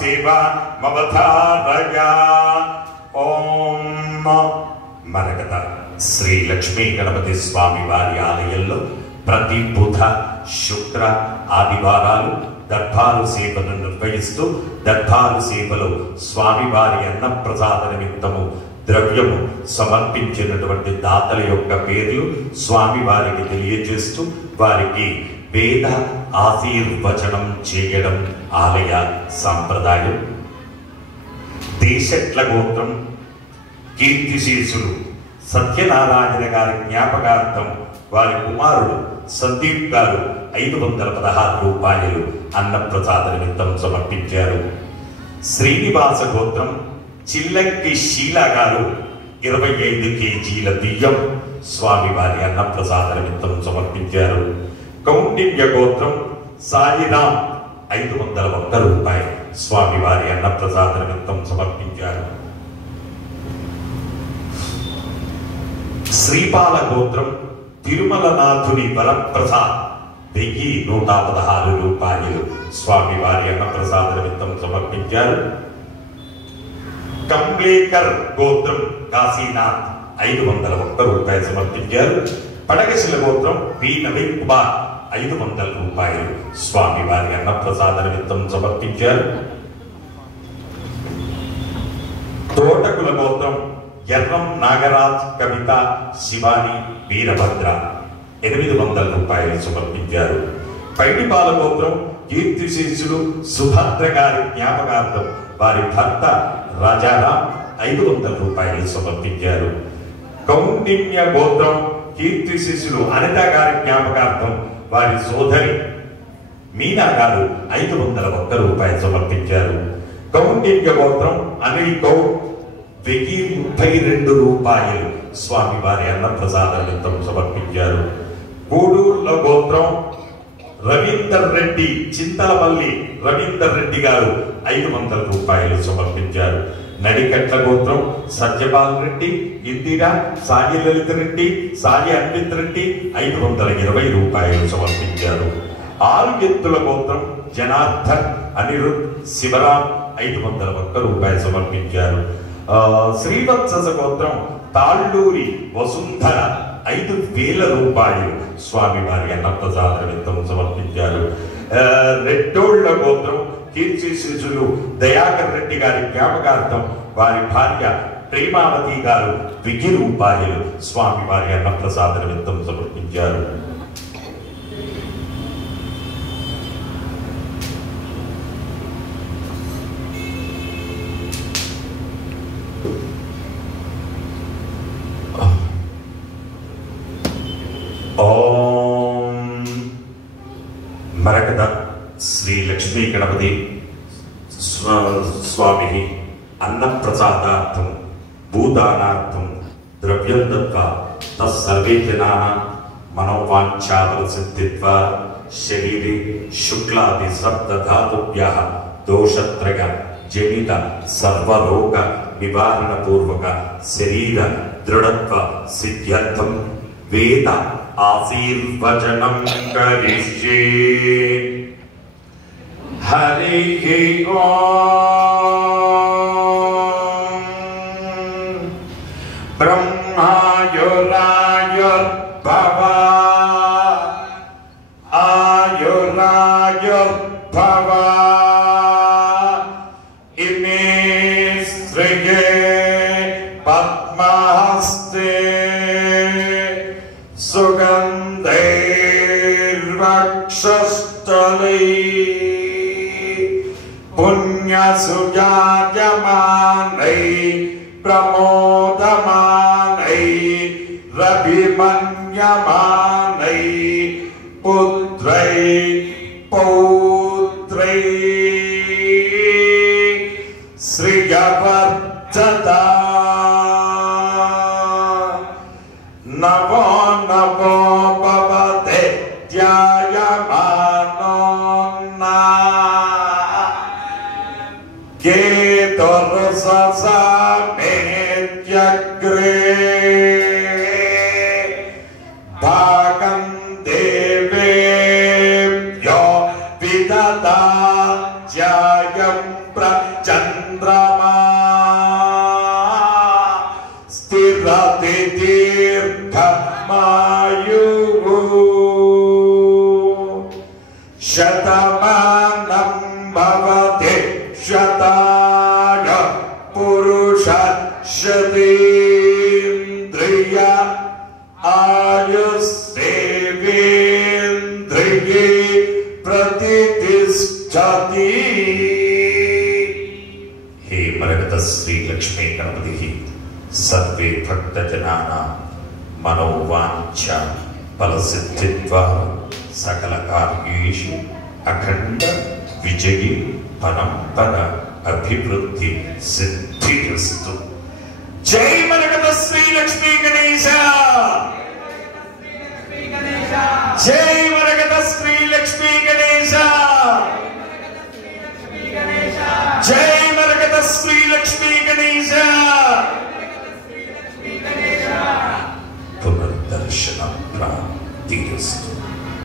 సేవా మవధారయా. ఓం మనకథ శ్రీ లక్ష్మీ గణపతి స్వామి వారి ఆలయంలో ప్రతి బుధ శుక్ర ఆదివారాలు దర్బారు సేవను నిర్వహిస్తూ దర్బారు సేవలో స్వామివారి అన్నప్రసాద నిమిత్తము ద్రవ్యము సమర్పించినటువంటి దాతల యొక్క పేర్లు స్వామివారికి తెలియజేస్తూ వారికి వేద ఆశీర్వచనం చేయడం ఆలయ సాంప్రదాయం. దేశట్ల గోత్రం కీర్తిశేషులు సత్యనారాయణ గారి జ్ఞాపకార్థం వారి కుమారుడు సందీప్ గారు 516 రూపాయలు అన్నప్రసాద నిమిత్తం సమర్పించారు. శ్రీనివాస గోత్రం చిల్లంకి శీల గారు 25 కేజీల బియ్యం స్వామివారి అన్నప్రసాద నిమిత్తం సమర్పించారు. కౌండిన్య గోత్రం సాయిరాం 501 రూపాయలు స్వామివారి అన్నప్రసాద నిమిత్తం సమర్పించారు. శ్రీపాల గోత్రం తిరుమలనాథుని వరప్రసాద్ 1116 రూపాయలు స్వామివారి అన్నప్రసాద నిమిత్తం సమర్పించారు. కంబ్లేకర్ గోత్రం కాశీనాథ్ 501 రూపాయలు సమర్పించారు. పడగశిల గోత్రం పి నవీన్ కుమార్ 500 రూపాయలు స్వామివారి అన్నప్రసాద నిమిత్తం సమర్పించారు. తోటకుల గోత్రం ఎర్రం నాగరాజ్ కవిత శివాని వీరభద్ర 800 రూపాయలు సమర్పించారు. పైడిపాల గోత్రం కీర్తిశేషులు సుభద్ర గారి జ్ఞాపకార్థం వారి భర్త రాజారాం 500 రూపాయలు సమర్పించారు. కౌండిన్య గోత్రం కీర్తిశేషులు అనిత గారి జ్ఞాపకార్థం వారి సోదరి మీనా గారు 501 రూపాయలు సమర్పించారు. కౌండిన్య గోత్రం అనిల్ గౌడ్ 1032 రూపాయలు స్వామివారి అన్నప్రసాద నిమిత్తం సమర్పించారు. గూడూర్ల గోత్రం రవీందర్ రెడ్డి చింతలపల్లి రవీందర్ రెడ్డి గారు 500 రూపాయలు సమర్పించారు. నడికట్ల గోత్రం సత్యపాల్ రెడ్డి ఇందిరా సాయి లలిత రెడ్డి సాయి అన్విత్ రెడ్డి 520 రూపాయలు సమర్పించారు. ఆరు ఎత్తుల గోత్రం జనార్దన్ అనిరుద్ శివరాం 501 రూపాయలు సమర్పించారు. శ్రీవత్స గోత్రం తాళ్ళూరి వసుంధర 5000 రూపాయలు స్వామివారి అన్నప్రసాద నిమిత్తం సమర్పించారు. రెడ్డోళ్ల గోత్రం కీర్తిశేషులు దయాకర్ రెడ్డి గారి జ్ఞాపకార్థం వారి భార్య ప్రేమావతి గారు 1000 రూపాయలు స్వామివారి అన్నప్రసాద నిమిత్తం సమర్పించారు. ఓం మరకథ శ్రీ లక్ష్మీ గణపతి స్వామి అన్నప్రసాదార్థం భూదానార్థం ద్రవ్యం దత్వా తస్సర్వే జనాః మనోవాంఛాఫలసిద్ధిత్వా శరీరే శుక్లాది సప్తధాతుభ్యః దోషత్రయ జనిత సర్వరోగ నివారణ పూర్వక శరీర దృఢత్వ సిద్ధ్యర్థం వేద ఆశీర్వచనం కరిష్యే. హరి ఓం బ్రహ్మాయురాయుర్భవ ఆయురాయుర్భవ ఇమే శ్రియే పద్మహస్తే సుగంధైర్వక్షస్థలై పుణ్యసుజాయమానై ప్రమోదమానై రభిమన్యమానై పుత్రై పౌత్రై శ్రియవర్ధతా. నమో నమో భవతే ధ్యాయమానో కేతుర్ససమేత్యగ్రే భాగం దేవేభ్యో విదదాత్యాయం ప్ర శతాయ పురుష శతేంద్రియ ఆయుస్తేవేంద్రియే ప్రతిష్ఠతి. హే మరగత శ్రీ లక్ష్మీ గణపతి సర్వే భక్తజనానాం మనోవాంఛ ఫలసిద్ధిద్వారా సకల కార్యేషు అఖండ విజయీ పరంపర అభివృద్ధి సిద్ధిరస్తు. జై మరగత శ్రీ లక్ష్మీ గణేశ, జై మరగత శ్రీ లక్ష్మీ గణేశ, జై మరగత శ్రీ లక్ష్మీ గణేశ. పునర్దర్శనం ప్రాప్తిరస్తు.